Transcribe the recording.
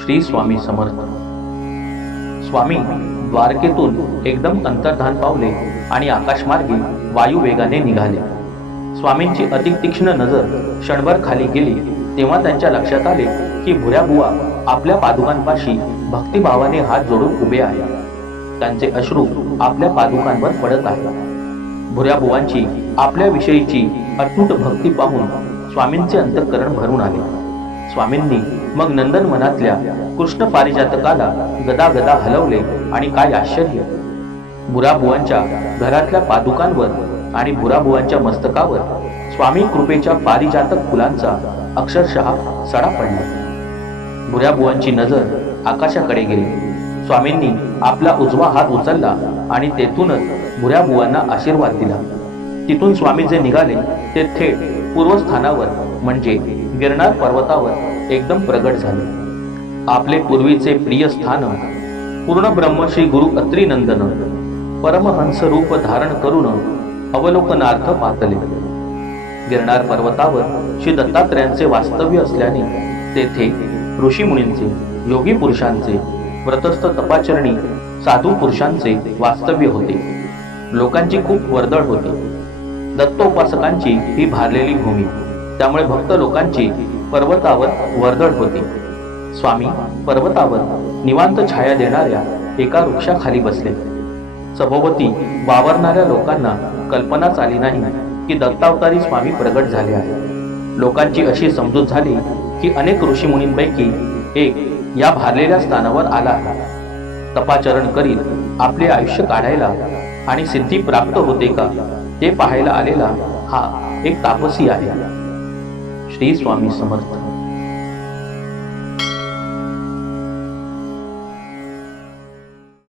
श्री स्वामी समर्थ। स्वामी द्वारकेतून एकदम अंतर्धान पावले आणि आकाशमार्गी वायुवेगाने निघाले। स्वामींची अति तीक्ष्ण नजर क्षणभर खाली गेली तेव्हा त्यांच्या लक्षात आले की भुऱ्या बुवा आपल्या पादुकांपाशी भक्तिभावाने हात जोडून उभे आहेत। त्यांचे अश्रू आपल्या पादुकांवर पडत आहेत। भुऱ्या बुवांची आपल्या विषयीची अतूट भक्ती पाहून स्वामींचे अंतःकरण भरून आले। स्वामींनी मग नंदनवनातल्या कृष्ण पारिजातकाला गदागदा हलवले आणि काय आश्चर्य! भुराबुवांच्या घरातल्या पादुकांवर आणि भुराबुवांच्या मस्तकावर स्वामी कृपेच्या पारिजातक फुलांचा अक्षरशः सडा पडला। भुराबुवांची नजर आकाशाकडे गेली। स्वामींनी आपला उजवा हात उचलला आणि तेथूनच भुराबुवांना आशीर्वाद दिला। तिथून स्वामी जे निघाले ते थेट पूर्वस्थानावर म्हणजे गिरनार पर्वतावर एकदम प्रगट झाले। आपले पूर्वीचे प्रिय स्थान पूर्ण ब्रह्मश्री गुरु अत्री नंदन परमहंस रूप धारण करून अवलोकनार्थ पातले। गिरनार पर्वतावर श्री दत्तात्रयांचे वास्तव्य असल्याने तेथे ऋषी मुनींचे, योगी पुरुषांचे, व्रतस्थ तपाचरणी साधू पुरुषांचे वास्तव्य होते। लोकांची खूप वर्दळ होती। दत्तोपासकांची ही भारलेली भूमी, त्यामुळे भक्त लोकांची पर्वतावर वर्दळ होती। स्वामी पर्वतावर निवांत छाया देणाऱ्या एका वृक्षाखाली बसले। सभोवती वावरणाऱ्या लोकांना कल्पनाच आली नाही की दत्तावतारी स्वामी प्रगट झाले आहेत। लोकांची अशी समजूत झाली की अनेक ऋषीमुनींपैकी एक या भारलेल्या स्थानावर आला आहे। तपाचरण करीत आपले आयुष्य काढायला आणि सिद्धी प्राप्त होते का ते पाहायला आलेला हा एक तापसी आहे। श्री स्वामी समर्थ।